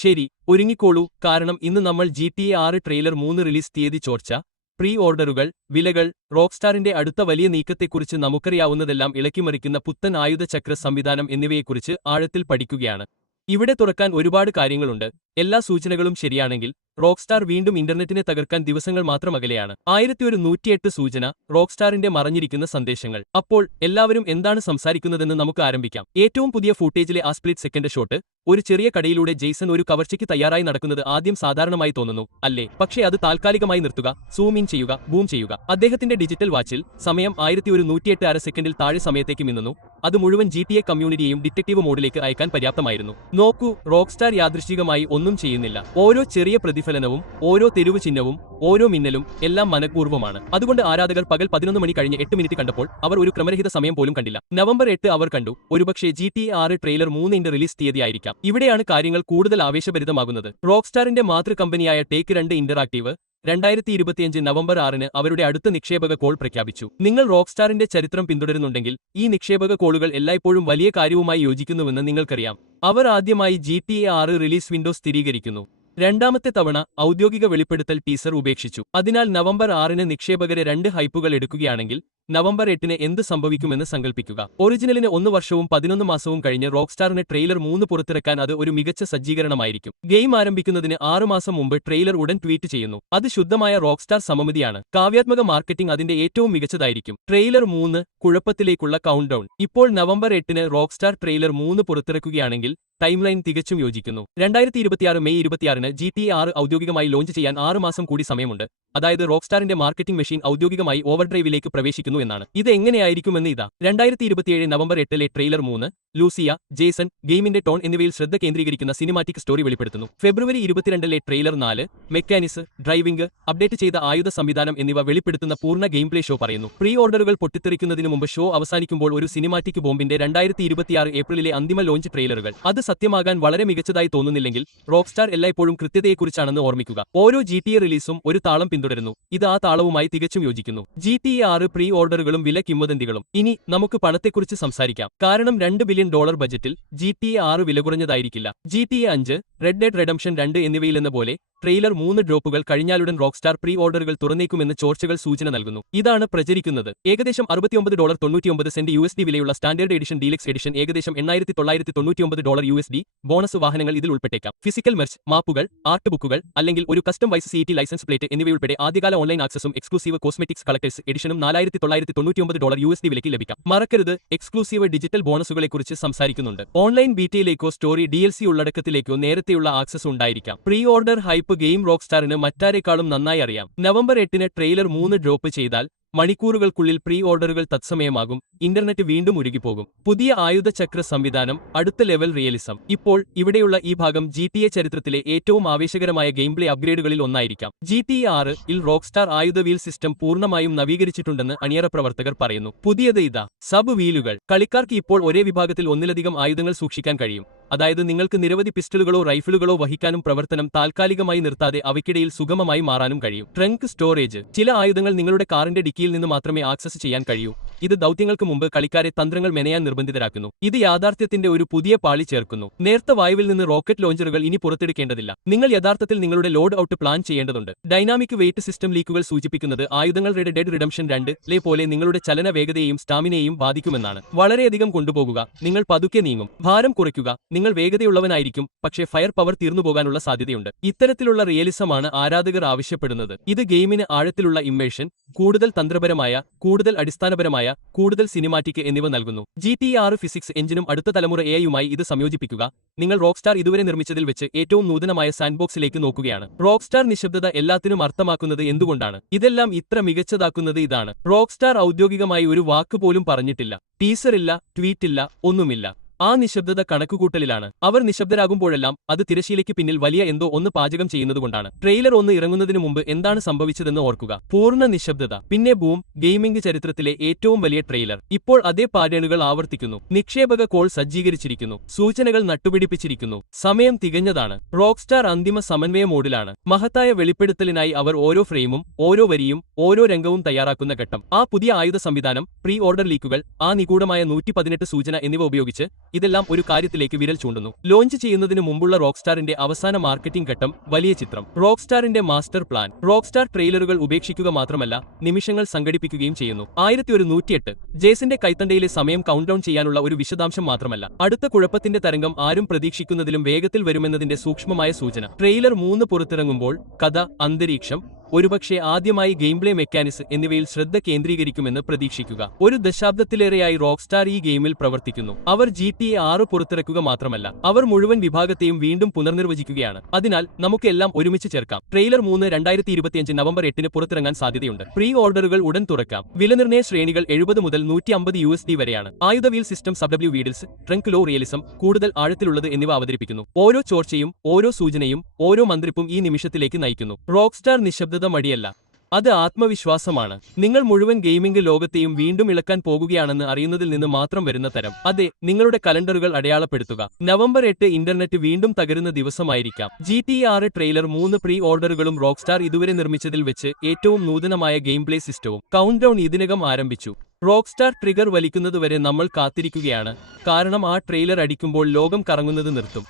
ശരി, ഒരുങ്ങിക്കോളൂ, കാരണം ഇന്ന് നമ്മൾ GTA 6 ട്രെയിലർ 3 റിലീസ് തീയതി ചോർച്ച, പ്രീ ഓർഡറുകൾ, വിലകൾ, റോക്സ്റ്റാറിന്റെ അടുത്ത വലിയ നീക്കത്തെക്കുറിച്ച് നമുക്കറിയാവുന്നതെല്ലാം ഇളക്കിമറിക്കുന്ന പുത്തൻ ആയുധചക്ര സംവിധാനം എന്നിവയെക്കുറിച്ച് ആഴത്തിൽ പഠിക്കുകയാണ്. ഇവിടെ തുറക്കാൻ ഒരുപാട് കാര്യങ്ങളുണ്ട്. എല്ലാ സൂചനകളും ശരിയാണെങ്കിൽ റോക്സ്റ്റാർ വീണ്ടും ഇന്റർനെറ്റിനെ തകർക്കാൻ ദിവസങ്ങൾ മാത്രം അകലെയാണ്. 1108 സൂചന, റോക്സ്റ്റാറിന്റെ മറഞ്ഞിരിക്കുന്ന സന്ദേശങ്ങൾ. അപ്പോൾ എല്ലാവരും എന്താണ് സംസാരിക്കുന്നതെന്ന് നമുക്ക് ആരംഭിക്കാം. ഏറ്റവും പുതിയ ഫൂട്ടേജിലെ ആ സ്പ്ലിറ്റ് സെക്കൻഡ് ഷോട്ട്, ഒരു ചെറിയ കടയിലൂടെ ജെയ്സൺ ഒരു കവർച്ചയ്ക്ക് തയ്യാറായി നടക്കുന്നത് ആദ്യം സാധാരണമായി തോന്നുന്നു, അല്ലേ? പക്ഷേ അത് താൽക്കാലികമായി നിർത്തുക, സൂം ഇൻ ചെയ്യുക, ബൂം ചെയ്യുക. അദ്ദേഹത്തിന്റെ ഡിജിറ്റൽ വാച്ചിൽ സമയം 1108 അര സെക്കൻഡിൽ താഴെ സമയത്തേക്ക് മിന്നുന്നു. അത് മുഴുവൻ GTA കമ്മ്യൂണിറ്റിയെയും ഡിറ്റക്റ്റീവ് മോഡിലേക്ക് അയക്കാൻ പര്യാപ്തമായിരുന്നു. നോക്കൂ, റോക്സ്റ്റാർ യാദൃശ്ചികമായി ഒന്നും ചെയ്യുന്നില്ല. ഓരോ ചെറിയ പ്രതിഫലനവും, ഓരോ തെരുവ് ചിഹ്നവും, ഓരോ മിന്നലും എല്ലാം മനഃപൂർവ്വമാണ്. അതുകൊണ്ട് ആരാധകർ പകൽ 11 മണി കഴിഞ്ഞ് 8 മിനിറ്റ് കണ്ടപ്പോൾ അവർ ഒരു ക്രമരഹിത സമയം പോലും കണ്ടില്ല. നവംബർ 8 അവർ കണ്ടു. ഒരുപക്ഷേ GTA 6 ട്രെയിലർ 3 റിലീസ് തീയതിയായിരിക്കാം. ഇവിടെയാണ് കാര്യങ്ങൾ കൂടുതൽ ആവേശഭരിതമാകുന്നത്. റോക്സ്റ്റാറിന്റെ മാതൃകമ്പനിയായ ടേക്ക് 2 ഇന്ററാക്ടീവ് 2025 നവംബർ 6 അവരുടെ അടുത്ത നിക്ഷേപക കോൾ പ്രഖ്യാപിച്ചു. നിങ്ങൾ റോക്സ്റ്റാറിന്റെ ചരിത്രം പിന്തുടരുന്നുണ്ടെങ്കിൽ ഈ നിക്ഷേപക കോളുകൾ എല്ലായ്പ്പോഴും വലിയ കാര്യവുമായി യോജിക്കുന്നുവെന്ന് നിങ്ങൾക്കറിയാം. അവർ ആദ്യമായി GTA 6 റിലീസ് വിൻഡോ സ്ഥിരീകരിക്കുന്നു. രണ്ടാമത്തെ തവണ ഔദ്യോഗിക വെളിപ്പെടുത്തൽ ടീസർ ഉപേക്ഷിച്ചു. അതിനാൽ നവംബർ 6 നിക്ഷേപകരെ 2 ഹൈപ്പുകൾ എടുക്കുകയാണെങ്കിൽ നവംബർ 8 എന്ത് സംഭവിക്കുമെന്ന് സങ്കൽപ്പിക്കുക. ഒറിജിനലിന് 1 വർഷവും 11 മാസവും കഴിഞ്ഞ് റോക്സ്റ്റാറിന് ട്രെയിലർ 3 പുറത്തിറക്കാൻ അത് ഒരു മികച്ച സജ്ജീകരണമായിരിക്കും. ഗെയിം ആരംഭിക്കുന്നതിന് 6 മാസം മുമ്പ് ട്രെയിലർ ഉടൻ ട്വീറ്റ് ചെയ്യുന്നു. അത് ശുദ്ധമായ റോക്സ്റ്റാർ സമമിതിയാണ്. കാവ്യാത്മക മാർക്കറ്റിംഗ് അതിന്റെ ഏറ്റവും മികച്ചതായിരിക്കും. ട്രെയിലർ 3 കുഴപ്പത്തിലേക്കുള്ള കൗണ്ട് ഡൗൺ. ഇപ്പോൾ നവംബർ 8 റോക്സ്റ്റാർ ട്രെയിലർ 3 പുറത്തിറക്കുകയാണെങ്കിൽ ടൈംലൈൻ തികച്ചും യോജിക്കുന്നു. 2026 മെയ് 26 GTA 6 ഔദ്യോഗികമായി ലോഞ്ച് ചെയ്യാൻ 6 മാസം കൂടി സമയമുണ്ട്. അതായത് റോക്സ്റ്റാറിന്റെ മാർക്കറ്റിംഗ് മെഷീൻ ഔദ്യോഗികമായി ഓവർഡ്രൈവിലേക്ക് പ്രവേശിക്കുന്നു എന്നാണ്. ഇത് എങ്ങനെയായിരിക്കുമെന്ന് ഇതാ. 2027 നവംബർ 8 ട്രെയിലർ 3 ലൂസിയ, ജേസൺ, ഗെയിമിന്റെ ടോൺ എന്നിവയിൽ ശ്രദ്ധ കേന്ദ്രീകരിക്കുന്ന സിനിമാറ്റിക് സ്റ്റോറി വെളിപ്പെടുത്തുന്നു. February 22 trailer 4 mechanics, driving, update ചെയ്ത ആയുധ സംവിധാനം എന്നിവ വെളിപ്പെടുത്തുന്ന പൂർണ്ണ ഗെയിം പ്ലേ ഷോ പറയുന്നു. പ്രീ ഓർഡറുകൾ പൊട്ടിത്തെറിക്കുന്നതിന് മുമ്പ് ഷോ അവസാനിക്കുമ്പോൾ ഒരു സിനിമാറ്റിക് ബോംബിന്റെ 2026 ഏപ്രിലിലെ അന്തിമ ലോഞ്ച് ട്രെയിലറുകൾ. അത് സത്യമാകാൻ വളരെ മികച്ചതായി തോന്നുന്നില്ലെങ്കിൽ റോക്സ്റ്റാർ എല്ലായ്പ്പോഴും കൃത്യതയെക്കുറിച്ചാണെന്ന് ഓർമ്മിക്കുക. ഓരോ GTA റിലീസും ഒരു താളം പിന്തുടരുന്നു. ഇത് ആ താളവുമായി തികച്ചും യോജിക്കുന്നു. GTA 6 പ്രീ ഓർഡറുകളും വില കിംവദന്തികളും. ഇനി നമുക്ക് പണത്തെക്കുറിച്ച് സംസാരിക്കാം. കാരണം $2 ബില്യൺ ബജറ്റിൽ GTA 6 വില കുറഞ്ഞതായിരിക്കില്ല. GTA 5, റെഡ് ഡെഡ് റെഡംഷൻ 2 എന്നിവയിലെന്ന പോലെ ട്രെയിലർ 3 ഡ്രോപ്പുകൾ കഴിഞ്ഞാലുടൻ റോക്സ്റ്റാർ പ്രീ ഓർഡറുകൾ തുറന്നേക്കുമെന്ന് ചോർച്ചകൾ സൂചന നൽകുന്നു. ഇതാണ് പ്രചരിക്കുന്നത്. ഏകദേശം $69.99 USD വിലയുള്ള സ്റ്റാൻഡേർഡ് എഡിഷൻ ഡീലക്സ് എഡിഷൻ ഏകദേശം $8,999 ബോണസ് വാഹനങ്ങൾ ഇതിൽ ഉൾപ്പെട്ടേക്കാം. ഫിസിക്കൽ മെർച്ച്, മാപ്പുകൾ, ആർട്ട് ബുക്കുകൾ അല്ലെങ്കിൽ ഒരു custom vice CET license plate എന്നിവയുൾപ്പെടെ ആദ്യകാല ഓൺലൈൻ ആക്സസും എക്സ്ക്ലൂസീവ് കോസ്മെറ്റിക്സ് കളക്ടേഴ്സ് എഡിഷനും $4,999 USD വിലയ്ക്ക് ലഭിക്കാം. മറക്കരുത്, എക്സ്ക്ലൂസീവ് ഡിജിറ്റൽ ബോണസുകളെക്കുറിച്ച് സംസാരിക്കുന്നുണ്ട്. ഓൺലൈൻ ബീറ്റയിലേക്കോ സ്റ്റോറി DLC ഉള്ളടക്കത്തിലേക്കോ നേരത്തെയുള്ള ആക്സസ് ഉണ്ടായിരിക്കാം. പ്രീ ഓർഡർ ഹൈപ്പ് ഗെയിം റോക്സ്റ്റാറിന് മറ്റാരെക്കാളും നന്നായി അറിയാം. നവംബർ 8 ട്രെയിലർ 3 ഡ്രോപ്പ് ചെയ്താൽ മണിക്കൂറുകൾക്കുള്ളിൽ പ്രീ ഓർഡറുകൾ തത്സമയമാകും. ഇന്റർനെറ്റ് വീണ്ടും ഉരുകിപ്പോകും. പുതിയ ആയുധചക്ര സംവിധാനം, അടുത്ത ലെവൽ റിയലിസം. ഇപ്പോൾ ഇവിടെയുള്ള ഈ ഭാഗം GTA ചരിത്രത്തിലെ ഏറ്റവും ആവേശകരമായ ഗെയിം പ്ലേ അപ്ഗ്രേഡുകളിൽ ഒന്നായിരിക്കാം. GTA 6 റോക്സ്റ്റാർ ആയുധ വീൽ സിസ്റ്റം പൂർണ്ണമായും നവീകരിച്ചിട്ടുണ്ടെന്ന് അണിയറ പ്രവർത്തകർ പറയുന്നു. പുതിയത് ഇതാ, സബ് വീലുകൾ. കളിക്കാർക്ക് ഇപ്പോൾ ഒരേ വിഭാഗത്തിൽ ഒന്നിലധികം ആയുധങ്ങൾ സൂക്ഷിക്കാൻ കഴിയും. അതായത് നിങ്ങൾക്ക് നിരവധി പിസ്റ്റളുകളോ റൈഫിളുകളോ വഹിക്കാനും പ്രവർത്തനം താൽക്കാലികമായി നിർത്താതെ അവയ്ക്കിടയിൽ സുഗമമായി മാറാനും കഴിയും. Trunk storage. ചില ആയുധങ്ങൾ നിങ്ങളുടെ കാറിന്റെ ഡിക്കിയിൽ നിന്ന് മാത്രമേ ആക്സസ് ചെയ്യാൻ കഴിയൂ. ഇത് ദൗത്യങ്ങൾക്ക് മുമ്പ് കളിക്കാരെ തന്ത്രങ്ങൾ മെനയാൻ നിർബന്ധിതരാക്കുന്നു. ഇത് യാഥാർത്ഥ്യത്തിന്റെ ഒരു പുതിയ പാളി ചേർക്കുന്നു. നേർത്ത വായുവിൽ നിന്ന് റോക്കറ്റ് ലോഞ്ചറുകൾ ഇനി പുറത്തെടുക്കേണ്ടതില്ല. നിങ്ങൾ യഥാർത്ഥത്തിൽ നിങ്ങളുടെ ലോഡ് ഔട്ട് പ്ലാൻ ചെയ്യേണ്ടതുണ്ട്. ഡൈനാമിക് വെയിറ്റ് സിസ്റ്റം ലീക്കുകൾ സൂചിപ്പിക്കുന്നത് ആയുധങ്ങൾ റെഡ് ഡെഡ് റിഡംഷൻ 2 പോലെ നിങ്ങളുടെ ചലന വേഗതയെയും സ്റ്റാമിനയെയും ബാധിക്കുമെന്നാണ്. വളരെയധികം കൊണ്ടുപോകുക, നിങ്ങൾ പതുക്കെ നീങ്ങും. ഭാരം കുറയ്ക്കുക, നിങ്ങൾ വേഗതയുള്ളവനായിരിക്കും, പക്ഷേ ഫയർ പവർ തീർന്നുപോകാനുള്ള സാധ്യതയുണ്ട്. ഇത്തരത്തിലുള്ള റിയലിസമാണ് ആരാധകർ ആവശ്യപ്പെടുന്നത്. ഇത് ഗെയിമിന് ആഴത്തിലുള്ള ഇമ്മേഷൻ, കൂടുതൽ തന്ത്രപരമായ, കൂടുതൽ അടിസ്ഥാനപരമായ, കൂടുതൽ സിനിമാറ്റിക് എന്നിവ നൽകുന്നു. GTA 6 ഫിസിക്സ് എഞ്ചിനും അടുത്ത തലമുറ AI-യുമായി ഇത് സംയോജിപ്പിക്കുക. നിങ്ങൾ റോക്സ്റ്റാർ ഇതുവരെ നിർമ്മിച്ചതിൽ വെച്ച് ഏറ്റവും നൂതനമായ സാൻഡ്ബോക്സിലേക്ക് നോക്കുകയാണ്. റോക്സ്റ്റാർ നിശബ്ദത എല്ലാത്തിനും അർത്ഥമാക്കുന്നത് എന്തുകൊണ്ടാണ്? ഇതെല്ലാം ഇത്ര മികച്ചതാക്കുന്നത് ഇതാണ്. റോക്സ്റ്റാർ ഔദ്യോഗികമായി ഒരു വാക്ക് പോലും പറഞ്ഞിട്ടില്ല. ടീസറില്ല, ട്വീറ്റില്ല, ഒന്നുമില്ല. ആ നിശബ്ദത കണക്കുകൂട്ടലിലാണ്. അവർ നിശബ്ദരാകുമ്പോഴെല്ലാം അത് തിരശീലയ്ക്ക് പിന്നിൽ വലിയ എന്തോ ഒന്ന് പാചകം ചെയ്യുന്നതുകൊണ്ടാണ്. ട്രെയിലർ 1 ഇറങ്ങുന്നതിന് മുമ്പ് എന്താണ് സംഭവിച്ചതെന്ന് ഓർക്കുക. പൂർണ്ണ നിശബ്ദത. പിന്നെ ബൂം, ഗെയിമിംഗ് ചരിത്രത്തിലെ ഏറ്റവും വലിയ ട്രെയിലർ. ഇപ്പോൾ അതേ പാറ്റേണുകൾ ആവർത്തിക്കുന്നു. നിക്ഷേപക കോൾ സജ്ജീകരിച്ചിരിക്കുന്നു. സൂചനകൾ നട്ടുപിടിപ്പിച്ചിരിക്കുന്നു. സമയം തികഞ്ഞതാണ്. റോക്സ്റ്റാർ അന്തിമ സമന്വയ മോഡിലാണ്. മഹത്തായ വെളിപ്പെടുത്തലിനായി അവർ ഓരോ ഫ്രെയിമും, ഓരോ വരിയും, ഓരോ രംഗവും തയ്യാറാക്കുന്ന ഘട്ടം. ആ പുതിയ ആയുധ സംവിധാനം, പ്രീ ഓർഡർ ലീക്കുകൾ, ആ നിഗൂഢമായ 118 സൂചന എന്നിവ ഉപയോഗിച്ച് ഇതെല്ലാം ഒരു കാര്യത്തിലേക്ക് വിരൽ ചൂണ്ടുന്നു. ലോഞ്ച് ചെയ്യുന്നതിന് മുമ്പുള്ള റോക്സ്റ്റാറിന്റെ അവസാന മാർക്കറ്റിംഗ് ഘട്ടം, വലിയ ചിത്രം, റോക്സ്റ്റാറിന്റെ മാസ്റ്റർ പ്ലാൻ. റോക്സ്റ്റാർ ട്രെയിലറുകൾ ഉപേക്ഷിക്കുക മാത്രമല്ല, നിമിഷങ്ങൾ സംഘടിപ്പിക്കുകയും ചെയ്യുന്നു. 1108 ജേസിന്റെ കൈത്തണ്ടയിലെ സമയം കൗണ്ട്ഡൗൺ ചെയ്യാനുള്ള ഒരു വിശദാംശം മാത്രമല്ല, അടുത്ത കുഴപ്പത്തിന്റെ തരംഗം ആരും പ്രതീക്ഷിക്കുന്നതിലും വേഗത്തിൽ വരുമെന്നതിന്റെ സൂക്ഷ്മമായ സൂചന. ട്രെയിലർ 3 പുറത്തിറങ്ങുമ്പോൾ കഥ, അന്തരീക്ഷം, ഒരുപക്ഷെ ആദ്യമായി ഗെയിംപ്ലേ മെക്കാനിക്സ് എന്നിവയിൽ ശ്രദ്ധ കേന്ദ്രീകരിക്കുമെന്ന് പ്രതീക്ഷിക്കുക. ഒരു ദശാബ്ദത്തിലേറെയായി റോക്സ്റ്റാർ ഈ ഗെയിമിൽ പ്രവർത്തിക്കുന്നു. അവർ GTA 6 പുറത്തിറക്കുക മാത്രമല്ല, അവർ മുഴുവൻ വിഭാഗത്തെയും വീണ്ടും പുനർനിർവചിക്കുകയാണ്. അതിനാൽ നമുക്ക് എല്ലാം ഒരുമിച്ച് ചേർക്കാം. ട്രെയിലർ 3 2025 നവംബർ 8 പുറത്തിറങ്ങാൻ സാധ്യതയുണ്ട്. പ്രീ ഓർഡറുകൾ ഉടൻ തുറക്കാം. വിലനിർണ്ണയ ശ്രേണികൾ 70 മുതൽ 150 USD വരെയാണ്. ആയുധ വീൽ സിസ്റ്റം, സബ്ഡബ്ല്യൂ വീഡിൽസ്, ട്രങ്ക് ലോ റിയലിസം, കൂടുതൽ ആഴത്തിലുള്ളത് എന്നിവ അവതരിപ്പിക്കുന്നു. ഓരോ ചോർച്ചയും, ഓരോ സൂചനയും, ഓരോ മന്ത്രിപ്പും ഈ നിമിഷത്തിലേക്ക് നയിക്കുന്നു. റോക്സ്റ്റാർ നിശബ്ദത മടിയല്ല, അത് ആത്മവിശ്വാസമാണ്. നിങ്ങൾ മുഴുവൻ ഗെയിമിംഗ് ലോകത്തെയും വീണ്ടും ഇളക്കാൻ പോകുകയാണെന്ന് അറിയുന്നതിൽ നിന്ന് മാത്രം വരുന്ന തരം. അതെ, നിങ്ങളുടെ കലണ്ടറുകൾ അടയാളപ്പെടുത്തുക. നവംബർ 8 ഇന്റർനെറ്റ് വീണ്ടും തകരുന്ന ദിവസമായിരിക്കാം. GTA 6 ട്രെയിലർ 3 പ്രീ ഓർഡറുകളും റോക്സ്റ്റാർ ഇതുവരെ നിർമ്മിച്ചതിൽ വെച്ച് ഏറ്റവും നൂതനമായ ഗെയിം പ്ലേ സിസ്റ്റവും. കൗണ്ട്ഡൗൺ ഇതിനകം ആരംഭിച്ചു. റോക്സ്റ്റാർ ട്രിഗർ വലിക്കുന്നതുവരെ നമ്മൾ കാത്തിരിക്കുകയാണ്, കാരണം ആ ട്രെയിലർ അടിക്കുമ്പോൾ ലോകം കറങ്ങുന്നത് നിർത്തും.